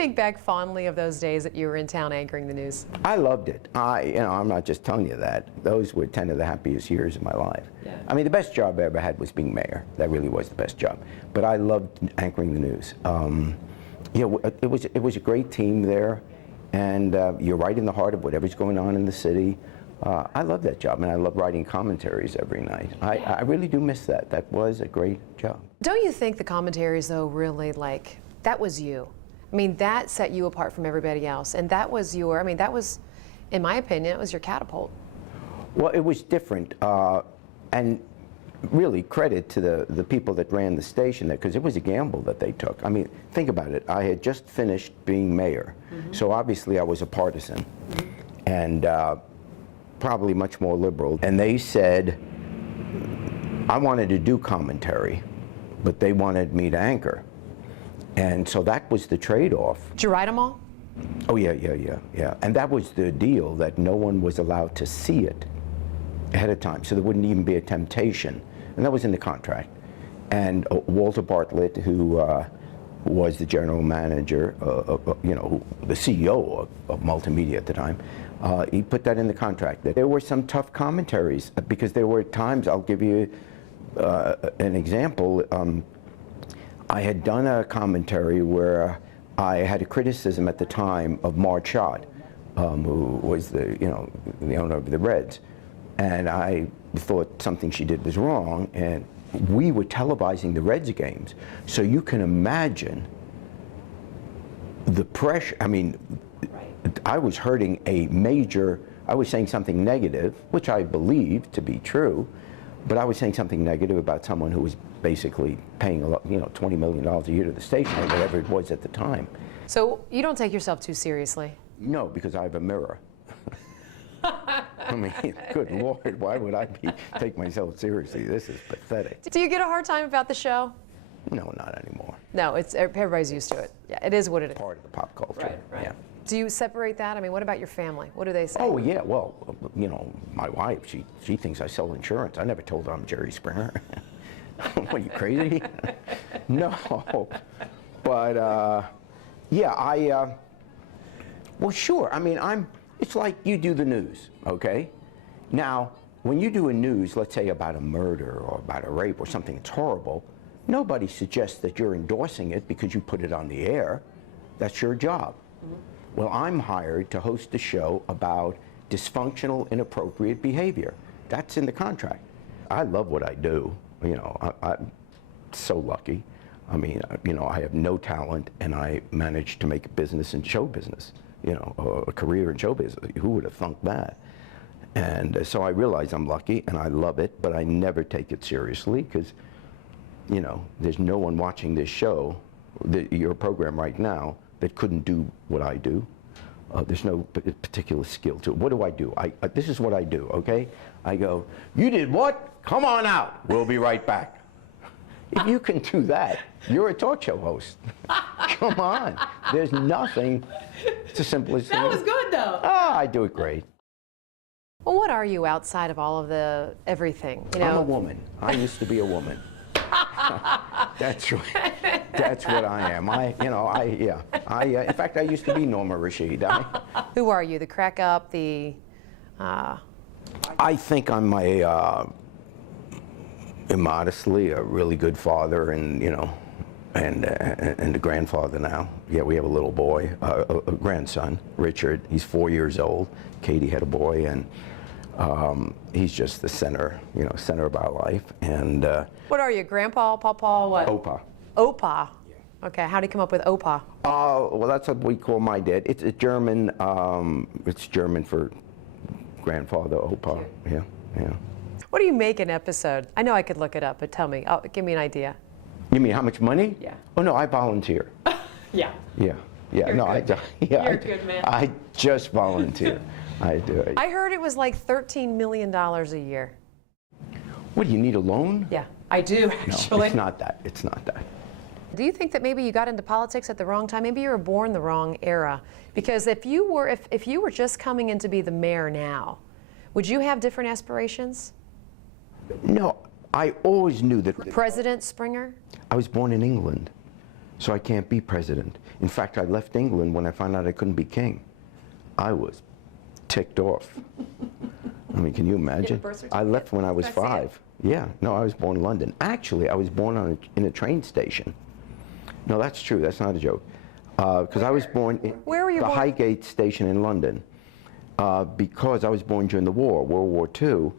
think back fondly of those days that you were in town anchoring the news? I loved it. I'm not just telling you that. Those were 10 of the happiest years of my life. Yeah. I mean, the best job I ever had was being mayor. That really was the best job. But I loved anchoring the news. It was a great team there, and you're right in the heart of whatever's going on in the city. I love that job, and I love writing commentaries every night. I really do miss that. That was a great job. Don't you think the commentaries, though, really, like, that was you? I mean, that set you apart from everybody else, and that was your, I mean, that was, in my opinion, it was your catapult. Well, it was different, and really credit to the people that ran the station there, because it was a gamble that they took. I mean, think about it. I had just finished being mayor, so obviously I was a partisan, and probably much more liberal. And they said, I wanted to do commentary, but they wanted me to anchor. And so that was the trade-off. Did you write them all? Oh, yeah. And that was the deal, that no one was allowed to see it ahead of time, so there wouldn't even be a temptation. And that was in the contract. And Walter Bartlett, who was the general manager, the CEO of multimedia at the time, he put that in the contract. That there were some tough commentaries, because there were times, I'll give you an example. I had done a commentary where I had a criticism at the time of Marge Schott, who was the owner of the Reds, and I thought something she did was wrong, and we were televising the Reds games, so you can imagine the pressure. I mean, I was hurting I was saying something negative, which I believe to be true, but I was saying something negative about someone who was basically paying $20 million a year to the station, or whatever it was at the time. So you don't take yourself too seriously? No, because I have a mirror. I mean, good Lord, why would I take myself seriously? This is pathetic. Do you get a hard time about the show? No, not anymore. No, everybody's used to it. Yeah, it is what it is. Part of the pop culture. Right. Yeah. Do you separate that? I mean, what about your family? What do they say? Oh, yeah, well, my wife, she thinks I sell insurance. I never told her I'm Jerry Springer. What, are you crazy? No. But, yeah, well, sure. I mean, it's like you do the news, okay? Now, when you do a news, let's say about a murder or about a rape or something that's horrible, nobody suggests that you're endorsing it because you put it on the air. That's your job. Well, I'm hired to host a show about dysfunctional, inappropriate behavior. That's in the contract. I love what I do. I'm so lucky. I mean, I have no talent, and I managed to make a business in show business, a career in show business. Who would have thunk that? And so I realize I'm lucky, and I love it, but I never take it seriously, because, there's no one watching this show, your program right now, that couldn't do what I do. There's no particular skill to it. What do I do? This is what I do, okay? I go, you did what? Come on out. We'll be right back. If you can do that, you're a talk show host. Come on. There's nothing. It's as simple as that was good, though. I do it great. Well, what are you outside of all of the everything? I'm a woman. I used to be a woman. That's what I am. In fact, I used to be Norma Rashid. Who are you? The crack up, the... I think I'm immodestly a really good father, and a grandfather now. Yeah, we have a little boy, a grandson, Richard. He's 4 years old. Katie had a boy, and he's just the center of our life. And what are you, Grandpa, Papa, what? Opa. Opa. Yeah. Okay, how did you come up with Opa? Well, that's what we call my dad. It's a German. It's German for grandfather, Opa. Yeah. What do you make an episode? I know I could look it up, but tell me. Give me an idea. You mean how much money? Yeah. Oh no, I volunteer. Yeah. Yeah. You're No, good. You're a good man. I just volunteer. I do it. I heard it was like $13 million a year. What, do you need a loan? Yeah, I do, actually. No, it's not that. It's not that. Do you think that maybe you got into politics at the wrong time? Maybe you were born the wrong era? Because if you were just coming in to be the mayor now, would you have different aspirations? No, I always knew that. President Springer? I was born in England. so I can't be president. In fact, I left England when I found out I couldn't be king. I was ticked off. I mean, can you imagine? birth I left when I was Can I see it? 5. Yeah, no, I was born in London. Actually, I was born in a train station. No, that's true. That's not a joke. Because I was born in Where were you the born? Highgate station in London. Because I was born during the war, World War II,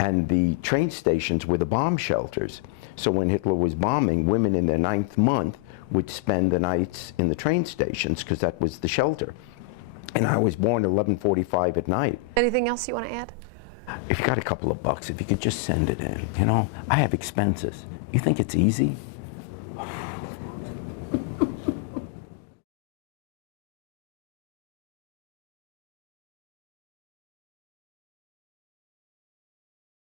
and the train stations were the bomb shelters. So when Hitler was bombing, women in their 9th month would spend the nights in the train stations because that was the shelter. And I was born at 11:45 at night. Anything else you want to add? If you got a couple of bucks, if you could just send it in, you know, I have expenses. You think it's easy?